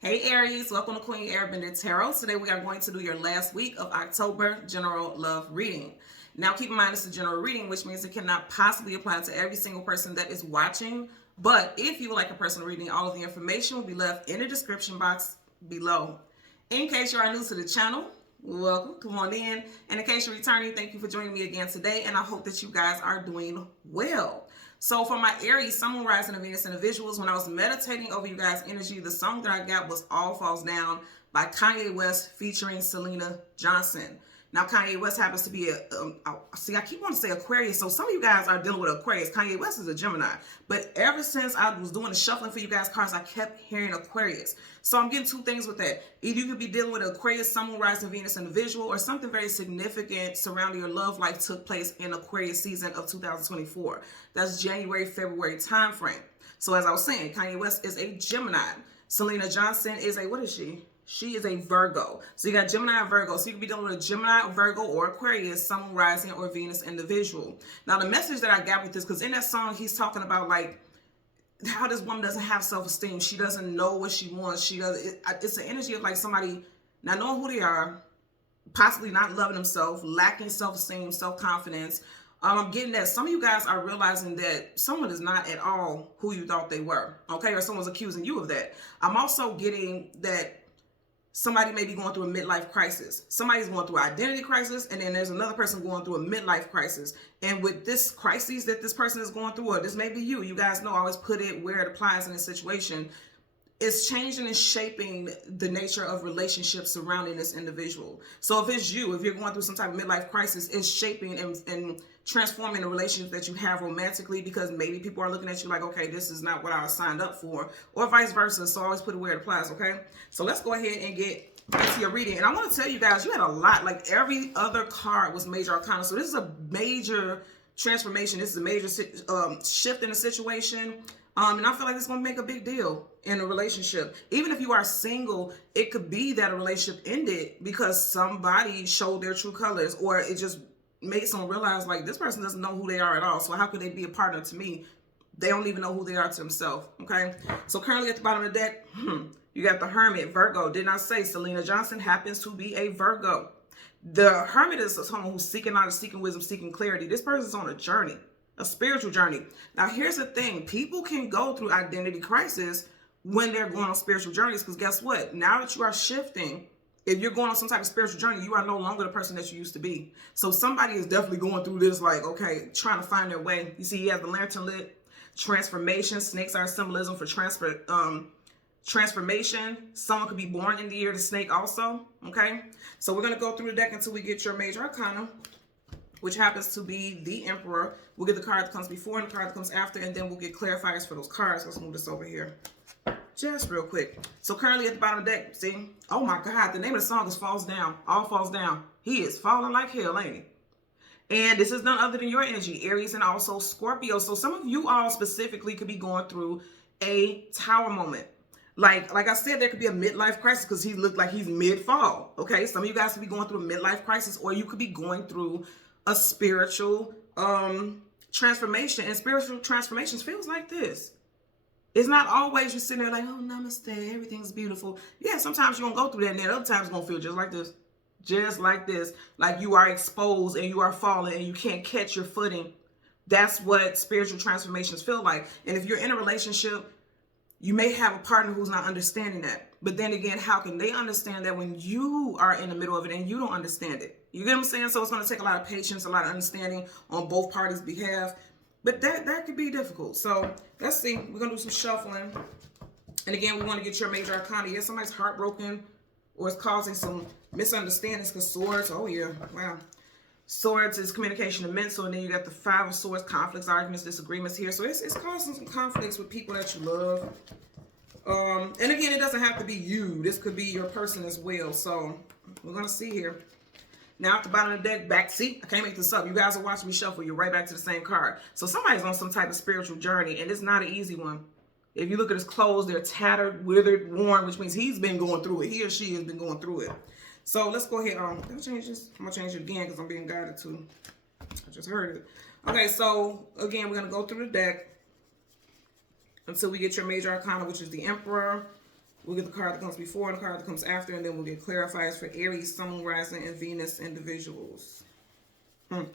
Hey Aries, welcome to Queen Airbender Tarot. Today we are going to do your last week of October general love reading. Now keep in mind it's a general reading, which means it cannot possibly apply to every single person that is watching. But if you would like a personal reading, all of the information will be left in the description box below. In case you are new to the channel, welcome, come on in. And in case you're returning, thank you for joining me again today. And I hope that you guys are doing well. So for my Aries, Sun, Moon, Rising, and Venus individuals, when I was meditating over you guys' energy, the song that I got was All Falls Down by Kanye West featuring Selena Johnson. Now, Kanye West happens to be I keep wanting to say Aquarius, so some of you guys are dealing with Aquarius. Kanye West is a Gemini. But ever since I was doing the shuffling for you guys' cards, I kept hearing Aquarius. So I'm getting two things with that. Either you could be dealing with Aquarius, Sun, Moon, Rising, Venus individual, or something very significant surrounding your love life took place in Aquarius season of 2024. That's January, February time frame. So as I was saying, Kanye West is a Gemini. Selena Johnson is a, what is she? She is a Virgo. So you got Gemini and Virgo. So you can be dealing with a Gemini, Virgo, or Aquarius, Sun, Moon, Rising, or Venus individual. Now the message that I got with this, because in that song he's talking about like how this woman doesn't have self-esteem. She doesn't know what she wants. It's an energy of like somebody not knowing who they are, possibly not loving themselves, lacking self-esteem, self-confidence. I'm getting that some of you guys are realizing that someone is not at all who you thought they were, okay? Or someone's accusing you of that. I'm also getting that somebody may be going through a midlife crisis. Somebody's going through an identity crisis, and then there's another person going through a midlife crisis. And with this crisis that this person is going through, or this may be you, you guys know I always put it where it applies in this situation. It's changing and shaping the nature of relationships surrounding this individual. So if it's you, if you're going through some type of midlife crisis, it's shaping and transforming the relationship that you have romantically, because maybe people are looking at you like, okay, this is not what I was signed up for, or vice versa. So I always put it where it applies, okay? So let's go ahead and get into your reading. And I want to tell you guys, you had a lot, like every other card was major arcana. So this is a major transformation. This is a major shift in the situation. And I feel like it's going to make a big deal in a relationship. Even if you are single, it could be that a relationship ended because somebody showed their true colors, or it just made someone realize like this person doesn't know who they are at all. So how could they be a partner to me? They don't even know who they are to themselves. Okay. So currently at the bottom of the deck, you got the Hermit, Virgo. Didn't I say Selena Johnson happens to be a Virgo? The Hermit is someone who's seeking knowledge, seeking wisdom, seeking clarity. This person's on a journey, a spiritual journey. Now, here's the thing. People can go through identity crisis when they're going on spiritual journeys, because guess what? Now that you are shifting, if you're going on some type of spiritual journey, you are no longer the person that you used to be. So somebody is definitely going through this, like, okay, trying to find their way. You see, he has the lantern lit. Transformation. Snakes are a symbolism for transformation. Someone could be born in the year of the snake also, okay? So we're going to go through the deck until we get your major arcana, which happens to be the Emperor. We'll get the card that comes before and the card that comes after, and then we'll get clarifiers for those cards. Let's move this over here just real quick. So currently at the bottom of the deck, see? Oh my God, the name of the song is Falls Down. All Falls Down. He is falling like hell, ain't he? And this is none other than your energy, Aries and also Scorpio. So some of you all specifically could be going through a tower moment. Like I said, there could be a midlife crisis because he looked like he's mid-fall, okay? Some of you guys could be going through a midlife crisis, or you could be going through a spiritual transformation. And spiritual transformations feels like this. It's not always you're sitting there like, oh, namaste, everything's beautiful. Yeah, sometimes you're going to go through that, and then other times it's going to feel just like this. Just like this. Like you are exposed and you are falling and you can't catch your footing. That's what spiritual transformations feel like. And if you're in a relationship, you may have a partner who's not understanding that. But then again, how can they understand that when you are in the middle of it and you don't understand it? You get what I'm saying? So it's going to take a lot of patience, a lot of understanding on both parties' behalf. But that could be difficult. So let's see. We're going to do some shuffling. And again, we want to get your major arcana. Yes, somebody's heartbroken or it's causing some misunderstandings, because swords, oh yeah, wow. Swords is communication and mental, and then you got the Five of Swords, conflicts, arguments, disagreements here. So it's causing some conflicts with people that you love. And again, it doesn't have to be you. This could be your person as well. So we're going to see here. Now at the bottom of the deck, back, see, I can't make this up. You guys are watching me shuffle. You're right back to the same card. So somebody's on some type of spiritual journey, and it's not an easy one. If you look at his clothes, they're tattered, withered, worn, which means he's been going through it. He or she has been going through it. So let's go ahead. Can I change this? I'm going to change it again because I'm being guided to. I just heard it. Okay, so again, we're going to go through the deck until we get your major arcana, which is the Emperor. We'll get the card that comes before and the card that comes after, and then we'll get clarifiers for Aries, Sun, Moon, Rising, and Venus individuals. And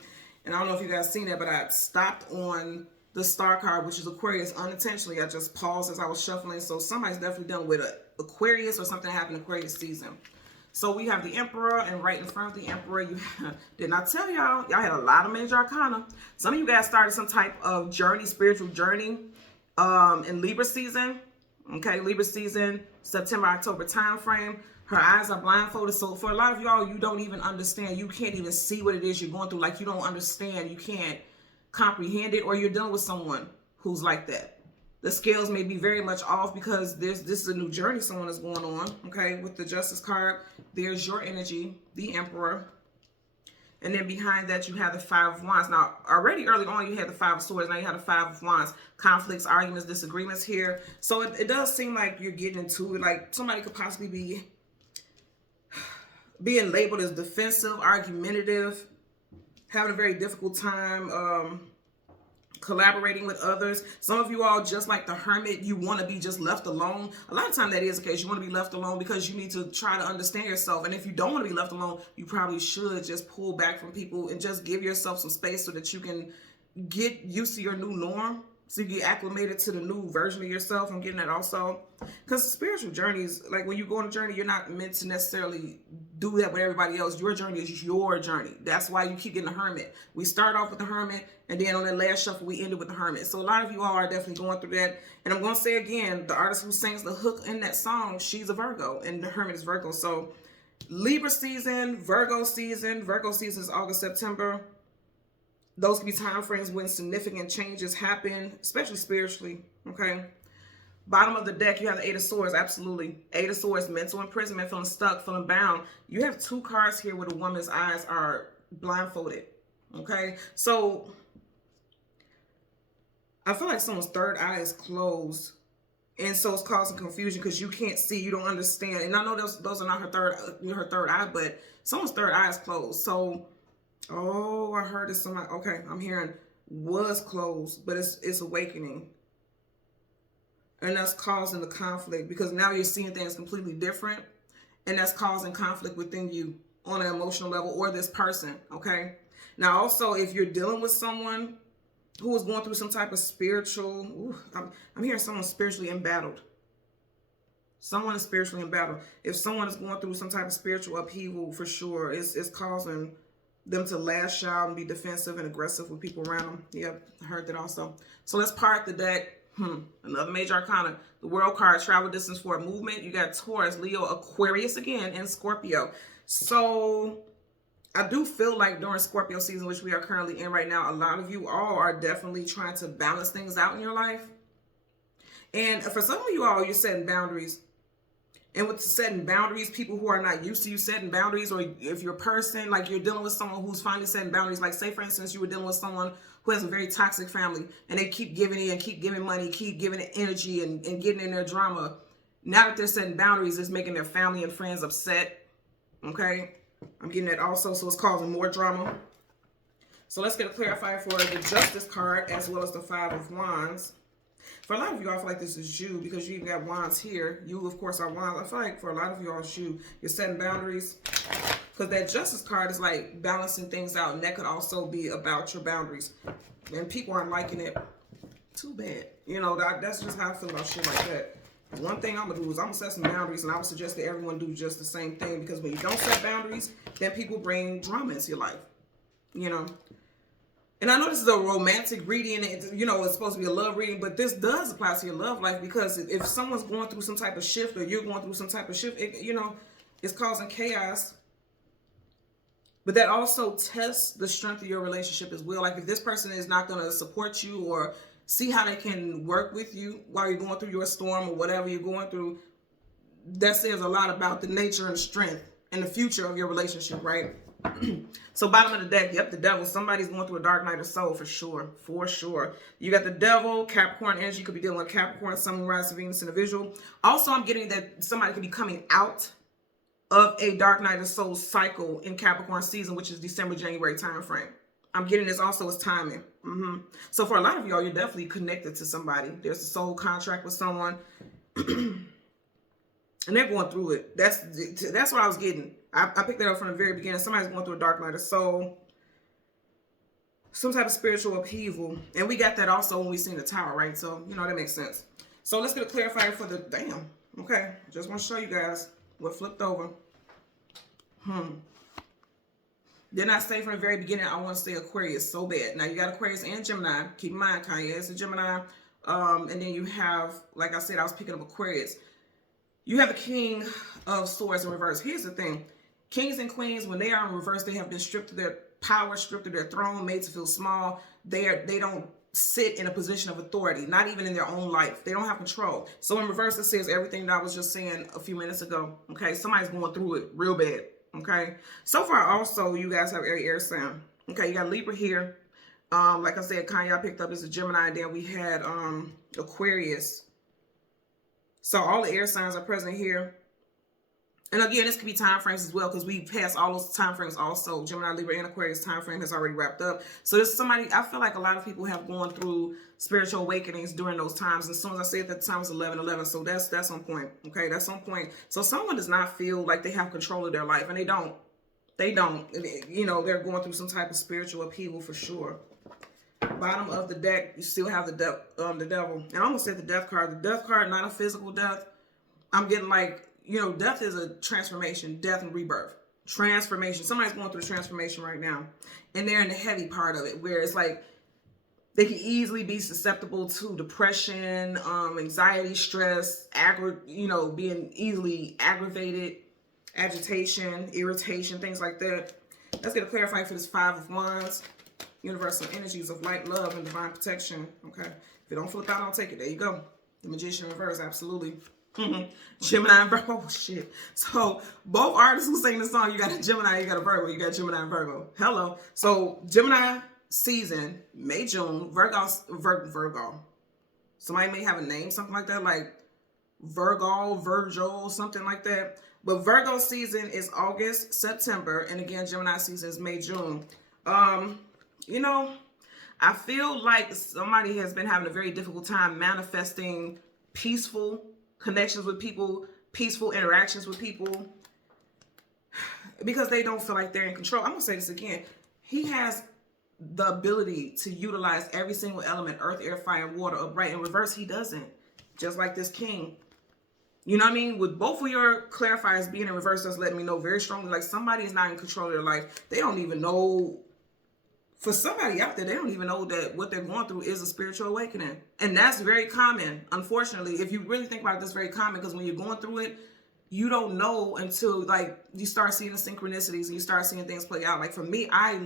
I don't know if you guys seen that, but I stopped on the star card, which is Aquarius, unintentionally. I just paused as I was shuffling. So somebody's definitely dealing with Aquarius or something happened in Aquarius season. So we have the Emperor, and right in front of the Emperor, you did not tell y'all had a lot of major arcana. Some of you guys started some type of journey, spiritual journey, in Libra season. Okay, Libra season, September, October time frame. Her eyes are blindfolded. So for a lot of y'all, you don't even understand. You can't even see what it is you're going through. Like, you don't understand. You can't comprehend it, or you're dealing with someone who's like that. The scales may be very much off because this is a new journey someone is going on. Okay, with the Justice card, there's your energy, the Emperor. And then behind that, you have the Five of Wands. Now, already early on, you had the Five of Swords. Now you have the Five of Wands. Conflicts, arguments, disagreements here. So it does seem like you're getting into it. Like, somebody could possibly be being labeled as defensive, argumentative, having a very difficult time collaborating with others. Some of you all, just like the Hermit, you want to be just left alone. A lot of time that is the case. You want to be left alone because you need to try to understand yourself. And if you don't want to be left alone, you probably should just pull back from people and just give yourself some space so that you can get used to your new norm. So you get acclimated to the new version of yourself. I'm getting that also. Because spiritual journeys, like when you go on a journey, you're not meant to necessarily do that with everybody else. Your journey is your journey. That's why you keep getting the Hermit. We start off with the Hermit, and then on that last shuffle, we ended with the Hermit. So a lot of you all are definitely going through that. And I'm going to say again, the artist who sings the hook in that song, she's a Virgo, and the Hermit is Virgo. So Libra season, Virgo season is August, September. Those can be time frames when significant changes happen, especially spiritually, okay? Bottom of the deck, you have the Eight of Swords, absolutely. Eight of Swords, mental imprisonment, feeling stuck, feeling bound. You have two cards here where the woman's eyes are blindfolded, okay? So I feel like someone's third eye is closed, and so it's causing confusion because you can't see, you don't understand. And I know those are not her third eye, but someone's third eye is closed. So, oh, I heard this somebody, okay, I'm hearing was closed, but it's awakening. And that's causing the conflict because now you're seeing things completely different, and that's causing conflict within you on an emotional level or this person, okay? Now, also, if you're dealing with someone who is going through some type of spiritual, I'm hearing someone spiritually embattled. Someone is spiritually embattled. If someone is going through some type of spiritual upheaval, for sure, it's causing them to lash out and be defensive and aggressive with people around them. Yep, I heard that also. So let's part the deck. Another major arcana. The World card, travel distance for a movement. You got Taurus, Leo, Aquarius again, and Scorpio. So I do feel like during Scorpio season, which we are currently in right now, a lot of you all are definitely trying to balance things out in your life. And for some of you all, you're setting boundaries. And with setting boundaries, people who are not used to you setting boundaries, or if you're a person, like you're dealing with someone who's finally setting boundaries, like say, for instance, you were dealing with someone who has a very toxic family and they keep giving it and keep giving money, keep giving it energy and getting in their drama. Now that they're setting boundaries, it's making their family and friends upset. Okay? I'm getting that also, so it's causing more drama. So let's get a clarifier for the Justice card as well as the Five of Wands. For a lot of you, I feel like this is you because you got wands here. You, of course, are wands. I feel like for a lot of you all, it's you. You're setting boundaries. Because that Justice card is like balancing things out. And that could also be about your boundaries. And people aren't liking it. Too bad. You know, that's just how I feel about shit like that. One thing I'm going to do is I'm going to set some boundaries. And I would suggest that everyone do just the same thing. Because when you don't set boundaries, then people bring drama into your life. You know. And I know this is a romantic reading, and you know, it's supposed to be a love reading, but this does apply to your love life because if someone's going through some type of shift or you're going through some type of shift, you know, it's causing chaos. But that also tests the strength of your relationship as well. Like if this person is not going to support you or see how they can work with you while you're going through your storm or whatever you're going through, that says a lot about the nature and strength and the future of your relationship, right? So bottom of the deck, yep, the devil. Somebody's going through a dark night of soul for sure. For sure. You got the devil, Capricorn energy. You could be dealing with Capricorn, Sun, Moon, Rising, Venus individual. Also, I'm getting that somebody could be coming out of a dark night of soul cycle in Capricorn season, which is December, January time frame. I'm getting this also as timing. So for a lot of y'all, you're definitely connected to somebody. There's a soul contract with someone. And they're going through it. That's what I was getting. I picked that up from the very beginning. Somebody's going through a dark night of soul, some type of spiritual upheaval. And we got that also when we seen the tower, right? So, you know, that makes sense. So let's get a clarifier for the, damn. Okay, just want to show you guys what flipped over. Did not say from the very beginning, I want to say Aquarius so bad. Now, you got Aquarius and Gemini. Keep in mind, Kanye is a Gemini. And then you have, like I said, I was picking up Aquarius. You have the King of Swords in reverse. Here's the thing. Kings and queens, when they are in reverse, they have been stripped of their power, stripped of their throne, made to feel small. They don't sit in a position of authority, not even in their own life. They don't have control. So in reverse, it says everything that I was just saying a few minutes ago. Okay, somebody's going through it real bad. Okay, so far also you guys have air sign. Okay, you got Libra here. Like I said, Kanye I picked up as a Gemini. And then we had Aquarius. So all the air signs are present here. And again, this could be time frames as well, because we passed all those time frames also. Gemini, Libra, and Aquarius time frame has already wrapped up. So there's somebody, I feel like a lot of people have gone through spiritual awakenings during those times. And as soon as I said that the time was 11/11, so that's on point. Okay, that's on point. So someone does not feel like they have control of their life, and they don't. They don't. You know, they're going through some type of spiritual upheaval for sure. Bottom of the deck, you still have the devil. And I almost said the death card. The death card, not a physical death. I'm getting like, you know, death is a transformation, death and rebirth. Transformation. Somebody's going through a transformation right now. And they're in the heavy part of it, where it's like they can easily be susceptible to depression, anxiety, stress, being easily aggravated, agitation, irritation, things like that. Let's get a clarifier for this Five of Wands. Universal energies of light, love, and divine protection. Okay. If it don't flip out, I'll take it. There you go. The Magician reverse, absolutely. Gemini and Virgo. Oh, shit. So both artists who sing the song, you got a Gemini, you got a Virgo, you got Gemini and Virgo. Hello. So Gemini season, May, June, Virgo. Somebody may have a name, something like that, like Virgil, something like that. But Virgo season is August, September, and again, Gemini season is May, June. You know, I feel like somebody has been having a very difficult time manifesting peaceful connections with people, peaceful interactions with people, because they don't feel like they're in control. I'm going to say this again. He has the ability to utilize every single element, earth, air, fire, and water, upright. In reverse, he doesn't. Just like this king. You know what I mean? With both of your clarifiers being in reverse, that's letting me know very strongly, like somebody is not in control of their life. They don't even know. For somebody out there, they don't even know that what they're going through is a spiritual awakening. And that's very common. Unfortunately, if you really think about it, that's very common, because when you're going through it, you don't know until like you start seeing the synchronicities and you start seeing things play out. Like for me, I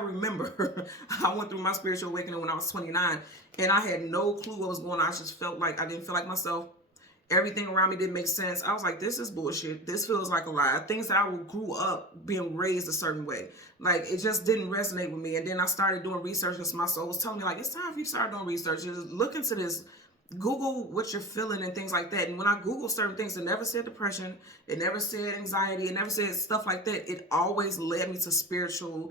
remember I went through my spiritual awakening when I was 29, and I had no clue what was going on. I just felt like I didn't feel like myself. Everything around me didn't make sense. I was like, this is bullshit. This feels like a lie. Things that I grew up being raised a certain way. Like, it just didn't resonate with me. And then I started doing research, and my soul was telling me, like, it's time for you to start doing research. Just look into this. Google what you're feeling and things like that. And when I Googled certain things, it never said depression. It never said anxiety. It never said stuff like that. It always led me to spiritual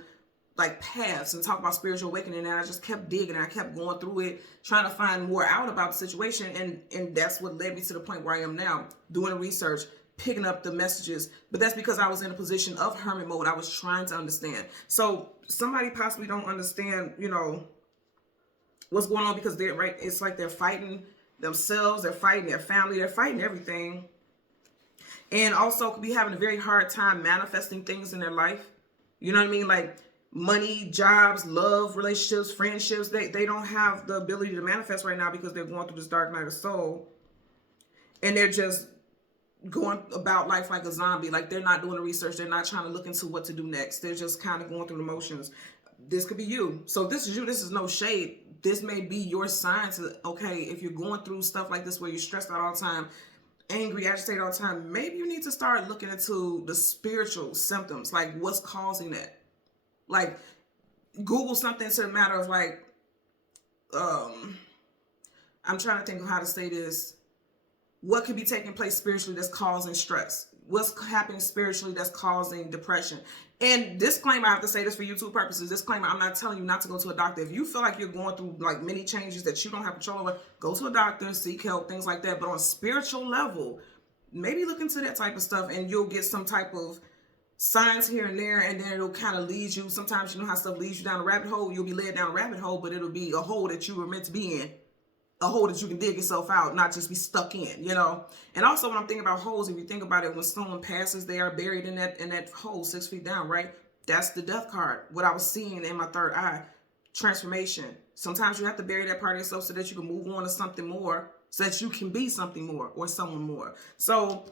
like paths and talk about spiritual awakening, and I just kept digging and I kept going through it, trying to find more out about the situation, and that's what led me to the point where I am now, doing research, picking up the messages. But that's because I was in a position of hermit mode. I was trying to understand. So somebody possibly don't understand, you know, what's going on, because they're right. It's like they're fighting themselves, they're fighting their family, they're fighting everything, and also could be having a very hard time manifesting things in their life. You know what I mean? Like money, jobs, love, relationships, friendships, they don't have the ability to manifest right now because they're going through this dark night of soul. And they're just going about life like a zombie. Like they're not doing the research. They're not trying to look into what to do next. They're just kind of going through the motions. This could be you. So this is you. This is no shade. This may be your sign to, okay, if you're going through stuff like this where you're stressed out all the time, angry, agitated all the time, maybe you need to start looking into the spiritual symptoms. Like what's causing that? Like, Google something to the matter of like, I'm trying to think of how to say this. What could be taking place spiritually that's causing stress? What's happening spiritually that's causing depression? And disclaimer, I have to say this for YouTube purposes. Disclaimer, I'm not telling you not to go to a doctor. If you feel like you're going through like many changes that you don't have control over, go to a doctor, seek help, things like that. But on a spiritual level, maybe look into that type of stuff, and you'll get some type of signs here and there, and then it'll kind of lead you. Sometimes you know how stuff leads you down a rabbit hole. You'll be led down a rabbit hole, but it'll be a hole that you were meant to be in, a hole that you can dig yourself out, not just be stuck in, you know. And also, when I'm thinking about holes, if you think about it, when someone passes, they are buried in that hole 6 feet down, right? That's the death card. What I was seeing in my third eye, transformation. Sometimes you have to bury that part of yourself so that you can move on to something more, so that you can be something more or someone more. So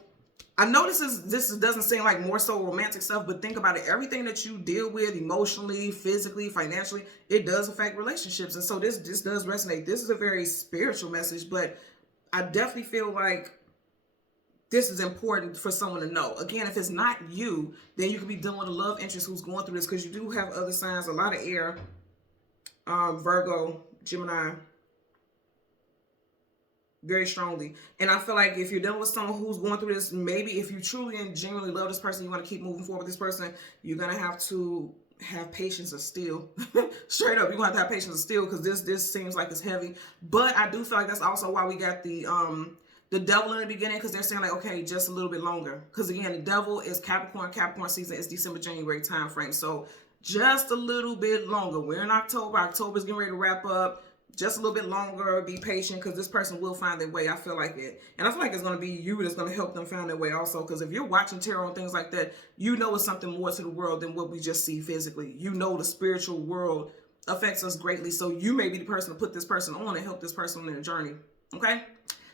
I know this doesn't seem like more so romantic stuff, but think about it. Everything that you deal with emotionally, physically, financially, it does affect relationships. And so this does resonate. This is a very spiritual message, but I definitely feel like this is important for someone to know. Again, if it's not you, then you could be dealing with a love interest who's going through this, because you do have other signs, a lot of air, Virgo, Gemini, very strongly. And I feel like if you're dealing with someone who's going through this, maybe if you truly and genuinely love this person, you want to keep moving forward with this person, you're going to have to have patience of steel. Straight up, you're going to have patience of steel, because this seems like it's heavy. But I do feel like that's also why we got the devil in the beginning, because they're saying like, okay, just a little bit longer. Because again, the devil is Capricorn. Capricorn season is December, January time frame. So just a little bit longer. We're in October. October's getting ready to wrap up. Just a little bit longer. Be patient, because this person will find their way. I feel like it. And I feel like it's going to be you that's going to help them find their way also. Because if you're watching tarot and things like that, you know it's something more to the world than what we just see physically. You know the spiritual world affects us greatly. So you may be the person to put this person on and help this person on their journey. Okay?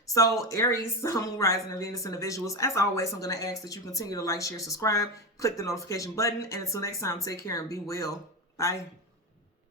So Aries, Sun, Moon, Rising, and Venus individuals, as always, I'm going to ask that you continue to like, share, subscribe, click the notification button. And until next time, take care and be well. Bye.